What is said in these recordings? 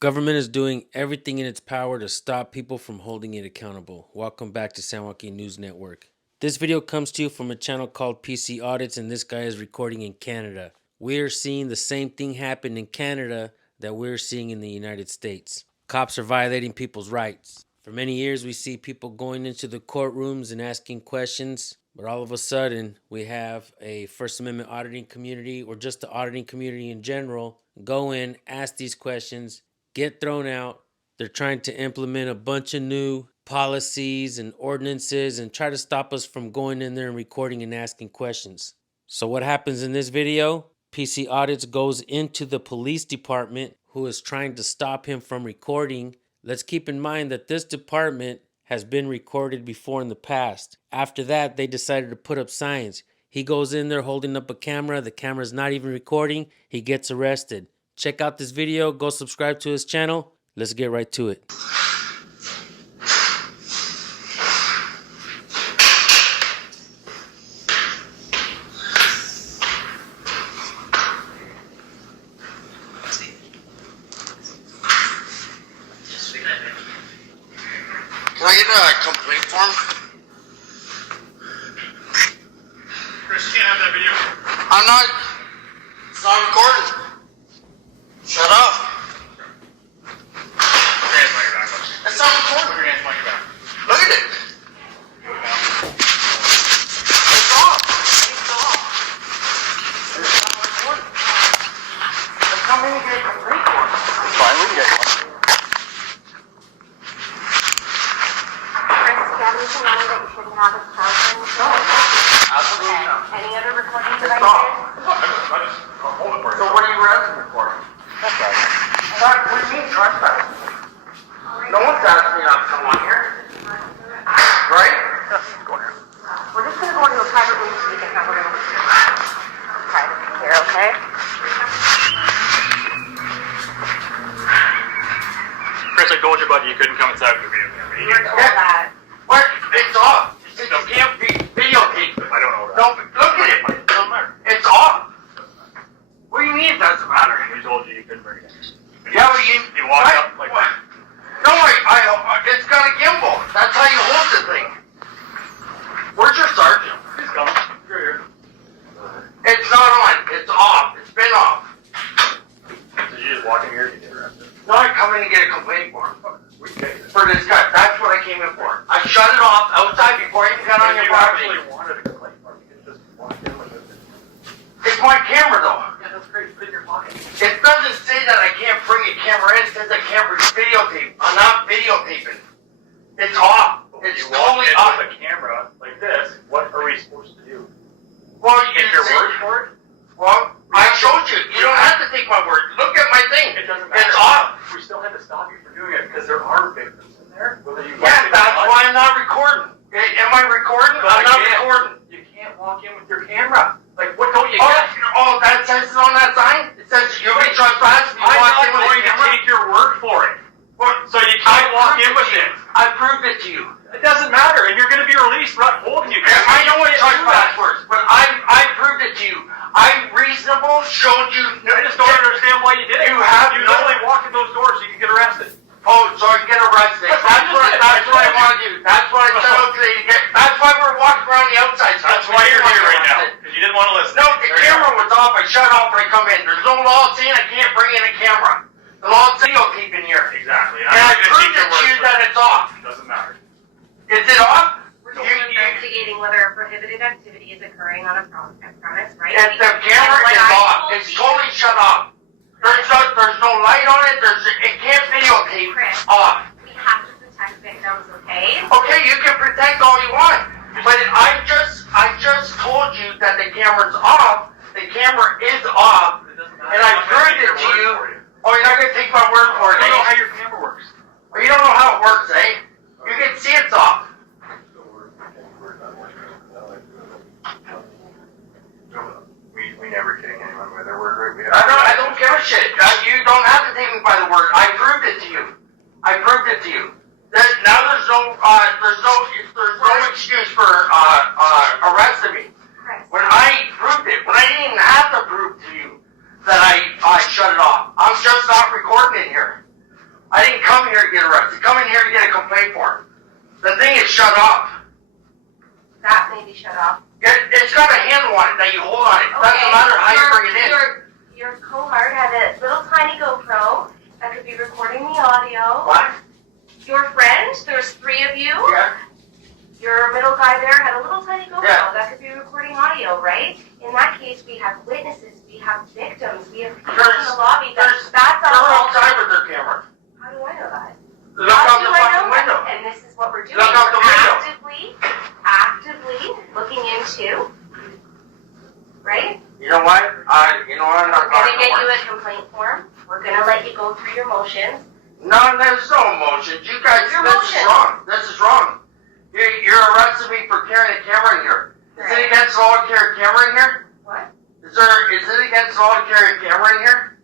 Government is doing everything in its power to stop people from holding it accountable. Welcome back to San Joaquin News Network. This video comes to you from a channel called PC Audits, and this guy is recording in Canada. We're seeing the same thing happen in Canada that we're seeing in the United States. Cops are violating people's rights. For many years, we see people going into the courtrooms and asking questions, but all of a sudden, we have a First Amendment auditing community, or just the auditing community in general, go in, ask these questions, get thrown out. They're trying to implement a bunch of new policies and ordinances and try to stop us from going in there and recording and asking questions. So what happens in this video? PC Audits goes into the police department who is trying to stop him from recording. Let's keep in mind that this department has been recorded before in the past. After that, they decided to put up signs. He goes in there holding up a camera. The camera's not even recording. He gets arrested. Check out this video. Go subscribe to his channel. Let's get right to it. Can I get a complaint form? Chris, you can't have that video. I'm not. It's not recording. Shut up. Put your hands behind your back. It's not Put recording. your hands behind your back. Look at it. Do it now. It's off. It's off. It's not recording. Let's come in and get a complaint form. It's fine. We can get one. Chris, do you have anything on you that you shouldn't have as present? No. Absolutely not. Any other recording It's devices? off. I'll hold it for So you. what are you asking me for? What do you mean trespass? No one's asked me not to come on here. Right? Go in here. We're just going to go into a private room so we can have a little privacy here, okay? Chris, I told you, buddy, you couldn't come inside with your video camera. You were told that. What? It's off. It can't be videotaped. I don't know that. No, but look at it. It doesn't matter. It's off. What do you mean it doesn't matter? We told you you couldn't bring it in. Yeah, but You walked up like what? No, it's got a gimbal. That's how you hold the thing. Where's your sergeant? He's coming. You're here. It's not on. It's off. It's been off. Did you just walk in here and you get arrested? No, I come in to get a complaint form. We can get you. For this guy. That's what I came in for. I shut it off outside before you got on If your you property. actually wanted a complaint form, you could just walk in with it. It's my camera, though. Yeah, that's great. Put it in your pocket. It doesn't say that I can't bring a camera in. It says I can't videotape. I'm not videotaping. It's off. It's You walk totally in off. with a camera like this. What are we supposed to do? Well, Get your word for it? Well, I showed you. You don't have to take my word. Look at my thing. It doesn't matter. It's off. We still had to stop you from doing it because there are victims in there. Whether you Yeah, that's why I'm not recording. Am I recording? I'm not recording. You can't walk in with your camera. Like, what don't you Oh, get? that says it on that sign? It says you'll be trespassed if you I'm walk not in with a going to camera? take your word for it. What? So you can't walk in with you. it. I proved it to you. It doesn't matter, and you're going to be released. We're not holding you. I know what You can't do trespass that. works, but I proved it to you. I'm reasonable, showed you. I just don't understand why you did it. You have You no- literally walk in those doors so you can get arrested. Oh, so I can get arrested. That's what I want to do. That's what I said today to get. That's why we're walking around the outside. That's why you're here right now, because you didn't want to listen. No, the camera was off. I shut off when I come in. There's no law saying I can't bring in a camera. The law says videotaping here. Exactly. And I I'm going to proved take it your to you word that for it. it's off. It doesn't matter. Is it off? We're still investigating whether a prohibited activity is occurring on a premise, right? If the camera is off, it's totally shut off. There's no light on it. It can't videotape. Chris. Off. We have to protect victims, okay? Okay, you can protect all you want, but I just told you that the camera's off. The camera is off, It doesn't matter. and I I'm not gonna proved take it your to word you. for it. Oh, you're not gonna take my word for it, I don't know eh? how your camera works. You don't know how it works, eh? You can see it's off. We never take anyone by their word, right? I don't give a shit. You don't have to take me by the word. I proved it to you. I proved it to you. Now there's no excuse for arresting me. Chris. When I proved it, when I didn't even have to prove to you that I shut it off. I'm just not recording it here. I didn't come here to get arrested. Come in here to get a complaint form. The thing is shut off. That may be shut off. It's got a handle on it that you hold on it. Doesn't matter how you bring it in. Your cohort had a little tiny GoPro that could be recording the audio. What? Your friend, there's 3 of you. Yeah. Your middle guy there had a little tiny GoPro Yeah. that could be recording audio, right? In that case, we have witnesses, we have victims, we have people in There's- the lobby. There's That's they're all. outside with their camera. How do I know that? Look How out do the I know fucking that? window. And this is what we're doing. Look out the We're window. actively looking into, right? You know what? You know what? I'm not We're gonna going get to you work. a complaint form. We're gonna let you go through your motions. No, there's no emotions. You guys, Your this motion. is wrong. This is wrong. You're arresting me for carrying a camera in here. Is Right. it against the law to carry a camera in here? What? Is it against the law to carry a camera in here?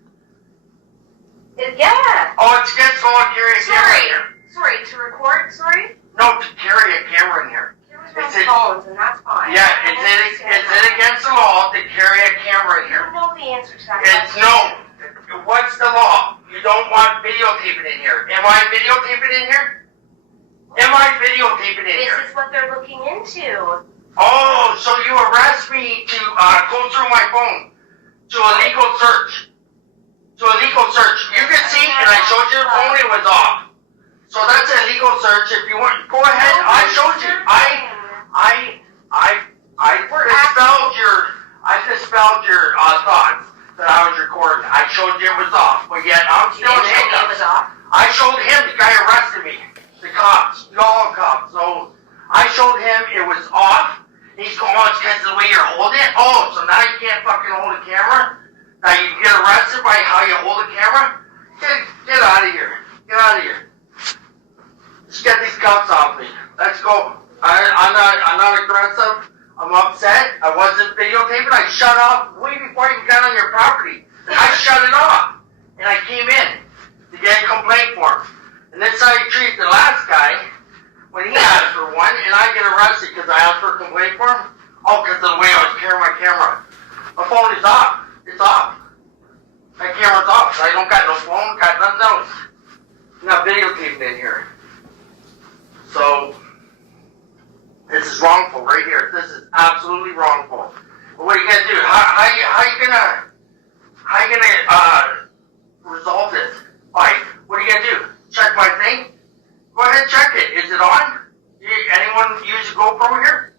Yeah. Oh, it's against the law to carry a camera in here. Sorry, to record, sorry? No, to carry a camera in here. There was Is no it- phones, and that's fine. Yeah, I is understand it that. against the law to carry a camera in You here? know the answer to that It's question. no. What's the law? You don't want videotaping in here. Am I videotaping in here? Am I videotaping in This here? is what they're looking into. Oh, so you arrest me to go through my phone to a legal search. To a legal search. You can see, and I showed you the phone, it was off. So that's a legal search. If you want, go ahead. I showed you. I dispelled your thoughts that I was recording. I showed you it was off, but yet I'm You still in didn't show me it was handcuffs. off. I showed him, the guy arrested me. The cops, all cops. So I showed him it was off. He's going, oh, it's because of the way you're holding it. Oh, so now you can't fucking hold a camera? Now you can get arrested by how you hold a camera? Get out of here. Get out of here. Just get these cops off me. Let's go. I'm not aggressive. I'm upset. I wasn't videotaping. I shut off way before you got on your property. I shut it off. And I came in to get a complaint form. And that's how you treat the last guy when he asked for one, and I get arrested because I asked for a complaint form. Oh, because of the way I was carrying my camera. My phone is off. It's off. My camera's off. So I don't got no phone, got nothing else. I'm not videotaping in here. So, this is wrongful right here. This is absolutely wrongful. But what are you gonna do? How you gonna resolve this? Like, what are you gonna do? Check my thing? Go ahead and check it. Is it on? Anyone use a GoPro here?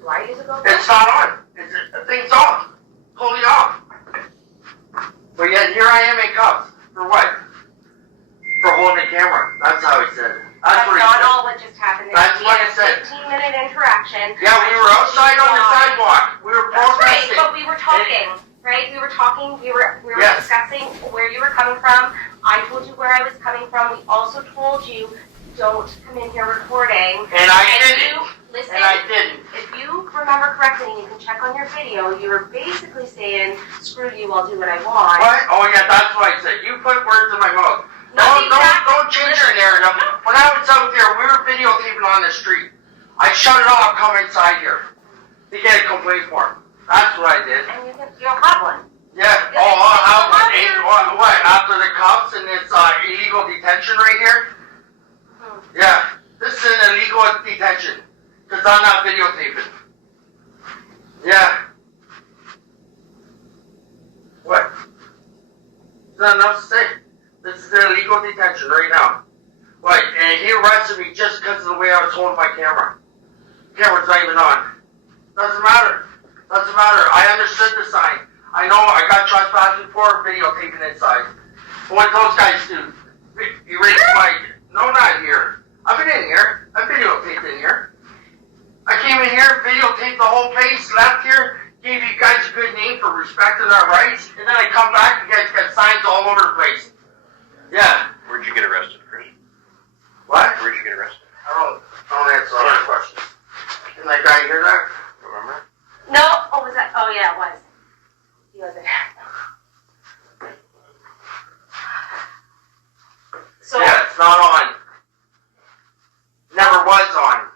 Do I use a GoPro? It's not on. The thing's off. Totally off. But yet here I am in cuffs. For what? For holding a camera. That's how he said it. That's what he not said. all what just happened. That's what he said. 15-minute interaction. Yeah, we were outside on the sidewalk. We were That's right, protesting. but we were talking, right? We were talking, we were Yes. discussing where you were coming from. I told you where I was coming from. We also told you, don't come in here recording. And I And didn't. you, listen, And I didn't. if you remember correctly, and you can check on your video, you were basically saying, screw you, I'll do what I want. What? Oh yeah, that's what I said. You put words in my mouth. Not exactly. Don't change your narrative. When I was out there, we were videotaping on the street. I shut it off, come inside here to get a complaint form. That's what I did. And you don't have one. Yeah. Yeah, Oh, it's what? After the cops and this illegal detention right here? Yeah. This is an illegal detention because I'm not videotaping. Yeah. What? Is that enough to say? This is an illegal detention right now. Right, and he arrested me just because of the way I was holding my camera. Camera's not even on. Doesn't matter. Doesn't matter. I understood the sign. I know I got trespassing for videotaping inside. But what those guys do? Erase my... No, not here. I've been in here. I videotaped in here. I came in here, videotaped the whole place, left here, gave you guys a good name for respecting our rights, and then I come back and you guys got signs all over the place. Yeah. Where'd you get arrested, Chris? What? Where'd you get arrested? I don't answer all that questions. Can that guy hear that? Remember? No. Oh, was that? Oh, yeah, it was. He wasn't. So, Yeah, it's not on. Never was on.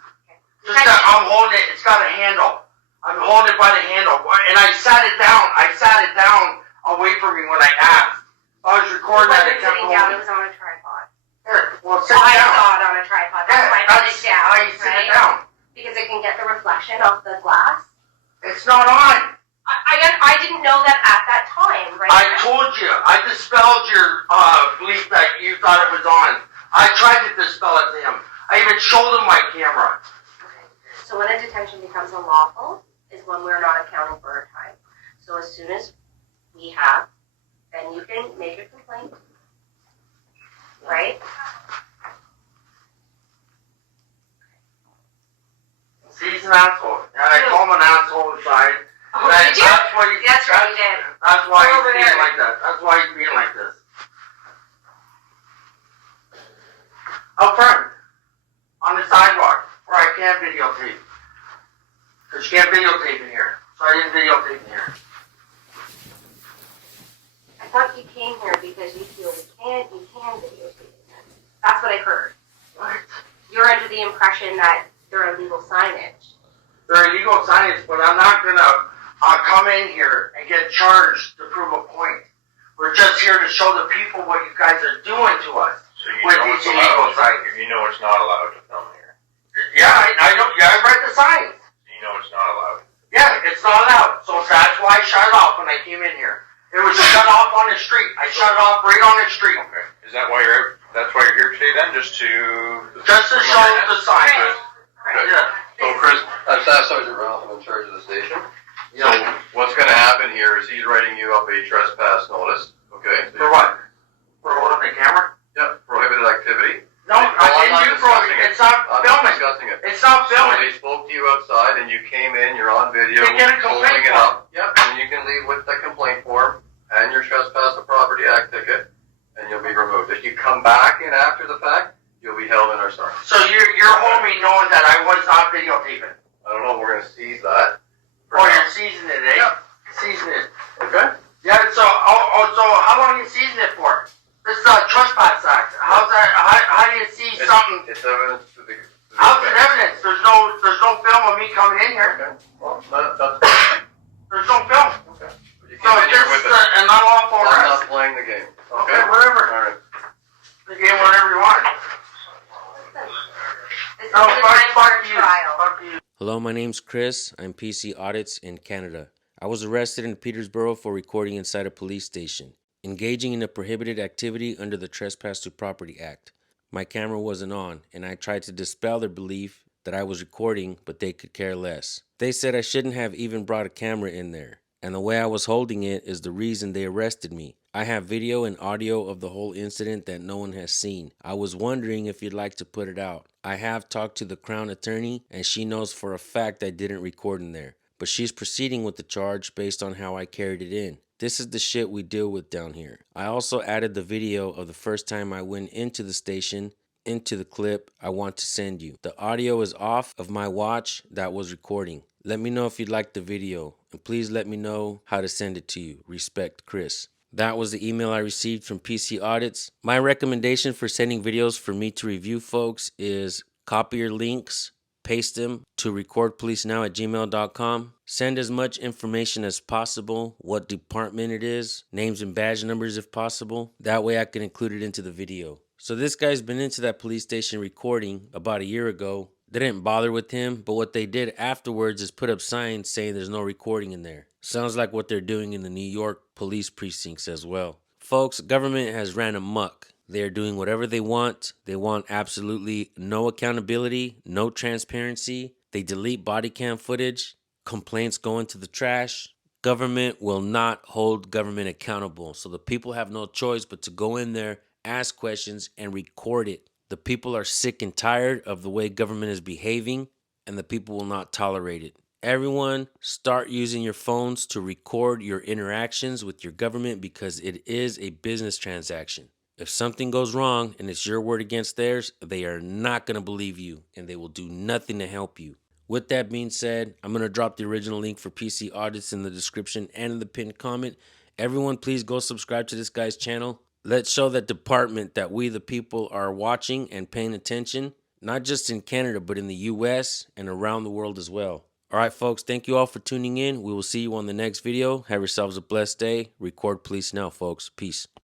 Just that I'm holding it. It's got a handle. I'm holding it by the handle. And I sat it down. I sat it down away from me when I asked. I was it recording that. wasn't It kept sitting down. It holding. was on a Well, sit I down. saw it on a tripod. That's Yeah, why I put that's it down. how you sit right? it down. Because it can get the reflection off the glass. It's not on. I didn't know that at that time, right? I told you. I dispelled your belief that you thought it was on. I tried to dispel it to him. I even showed him my camera. Okay. So when a detention becomes unlawful is when we're not accounting for our time. So as soon as we have, then you can make a complaint, right? He's an asshole. And I call him an asshole inside. Oh, That- did you? That's why you, That's what you did. That's why Go he's over being there. like that. That's why he's being like this. Up front. On the sidewalk. Where I can't videotape. Because you can't videotape in here. So I didn't videotape in here. I thought you came here because you feel you can videotape it. That's what I heard. What? You're under the impression that they're illegal signage. They're illegal signage, but I'm not going to come in here and get charged to prove a point. We're just here to show the people what you guys are doing to us. So you With know these it's allowed. illegal signs. You know it's not allowed to film here. Yeah, I don't. Yeah, I read the signs. You know it's not allowed. Yeah, it's not allowed. So that's why I shut it off when I came in here. It was shut off on the street. I shut it off right on the street. Okay. Is that why you're? That's why you're here today then, just to Show the sign. Right. Yeah. So Chris, I'm Staff Sergeant Ralph, I'm in charge of the station. Yeah. So what's gonna happen here is he's writing you up a trespass notice, okay? For what? For holding the camera? Yep, prohibited activity. No, I'm not I didn't do discussing it. it. It's not I'm not filming. discussing it. It's not So filming. they spoke to you outside and you came in, you're on video, They get a complaint holding it form. up. Yep, and you can leave with the complaint form and your trespass of property act ticket, and you'll be removed. If you come back in after the fact, you'll be held in our cell. So you're holding me knowing that I was not videotaping. I don't know if we're gonna seize that. for Oh, now. you're seasoning it, eh? Yep. Seasoning it. Okay? Yeah, so, so how long you season it for? This is a trespass act. How's that, how do you see something? It's evidence to the. How's it evidence? There's no film of me coming in here. Okay, well, that's. There's no film. Okay. But you So came in this here is with it. an unlawful I'm arrest. not playing the game. Okay, whatever. All right. The game whatever you want. This is No, the time for fuck a you. trial. Fuck you. Hello, my name's Chris. I'm PC Audits in Canada. I was arrested in Petersburg for recording inside a police station, engaging in a prohibited activity under the Trespass to Property Act. My camera wasn't on, and I tried to dispel their belief that I was recording, but they could care less. They said I shouldn't have even brought a camera in there, and the way I was holding it is the reason they arrested me. I have video and audio of the whole incident that no one has seen. I was wondering if you'd like to put it out. I have talked to the Crown Attorney, and she knows for a fact I didn't record in there, but she's proceeding with the charge based on how I carried it in. This is the shit we deal with down here. I also added the video of the first time I went into the station into the clip I want to send you. The audio is off of my watch that was recording. Let me know if you'd like the video, and please let me know how to send it to you. Respect, Chris. That was the email I received from PC Audits. My recommendation for sending videos for me to review, folks, is copy your links, paste them to recordpolicenow@gmail.com. Send as much information as possible, what department it is, names and badge numbers if possible. That way I can include it into the video. So this guy's been into that police station recording about a year ago. They didn't bother with him, but what they did afterwards is put up signs saying there's no recording in there. Sounds like what they're doing in the New York police precincts as well. Folks, government has ran amok. They are doing whatever they want. They want absolutely no accountability, no transparency. They delete body cam footage. Complaints go into the trash. Government will not hold government accountable. So the people have no choice but to go in there, ask questions, and record it. The people are sick and tired of the way government is behaving, and the people will not tolerate it. Everyone, start using your phones to record your interactions with your government because it is a business transaction. If something goes wrong and it's your word against theirs, they are not going to believe you and they will do nothing to help you. With that being said, I'm going to drop the original link for PC Audits in the description and in the pinned comment. Everyone, please go subscribe to this guy's channel. Let's show that department that we, the people, are watching and paying attention, not just in Canada, but in the US and around the world as well. All right, folks, thank you all for tuning in. We will see you on the next video. Have yourselves a blessed day. Record Police Now, folks. Peace.